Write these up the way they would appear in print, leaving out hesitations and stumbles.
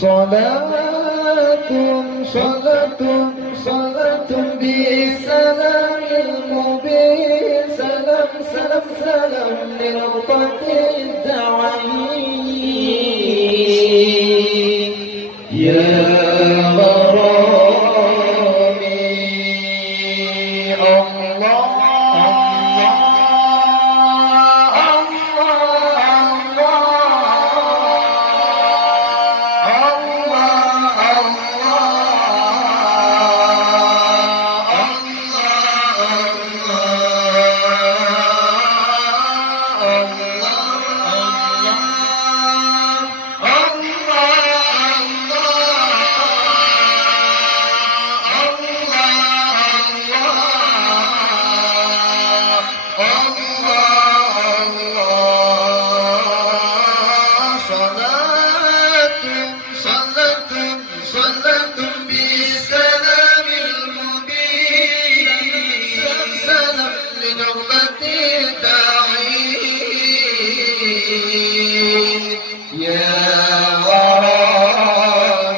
صلاة صلاة صلاة بالسلام المبين سلام سلام سلام لنقطة التعيين يا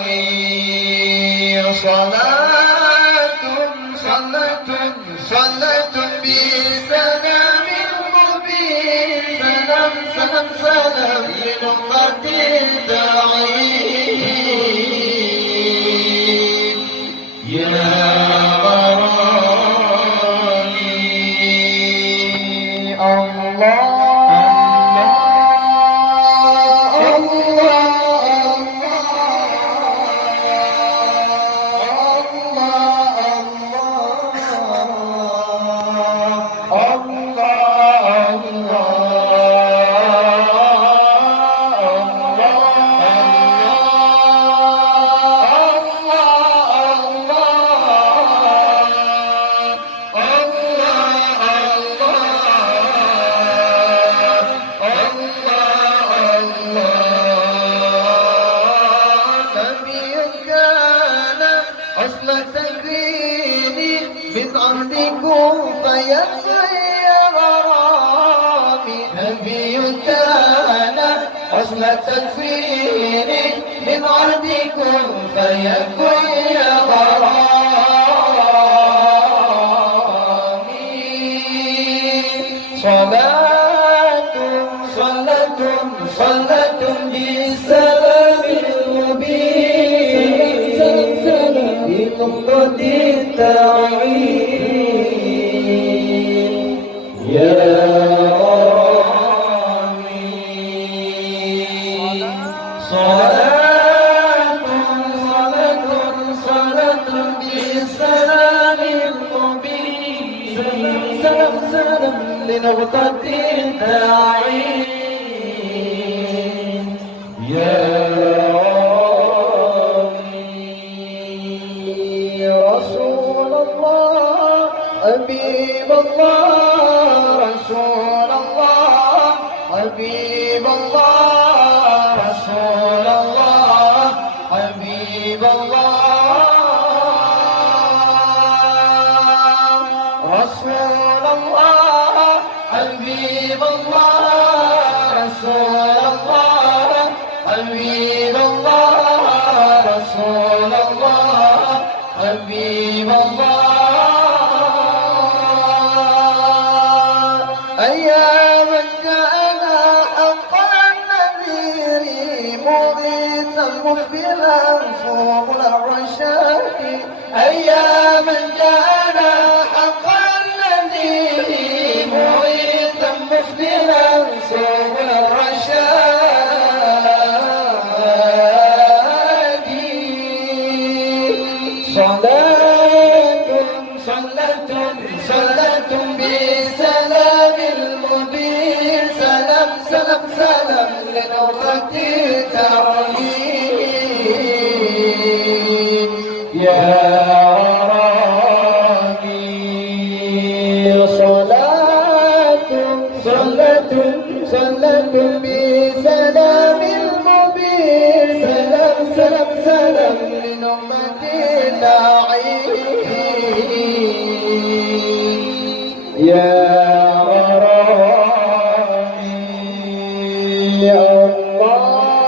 غرامي الله صلاة بسلام المبين سلام سلام سلام لنقطة التعيين يا غرامي الله من أرضكم فيبقي غرامي نبي كان حسن تكفير من أرضكم فيبقي غرامي صلاة صلاة صلاة بالسلام المبين سلام بنقطة التعيين يا غرامي صلاة صلاة صلاة بالسلام المبين سلام سلام لنقطة التعيين يا حبيب الله رسول الله حبيب الله رسول الله حبيب الله رسول الله حبيب الله رسول الله حبيب الله رسول الله حبيب الله أيام جاءنا حقا النذير مغيثا مخبرا فوق الرشاد أيام جاءنا حقا النذير مغيثا مخبرا فوق الرشاد صلاة صلاة صلاة بسلام المبين سلام سلام سلام لنقطة التعيين يا غرامي صلاة صلاة صلاة بسلام المبين سلام سلام سلام لنقطة التعيين يا غرامي الله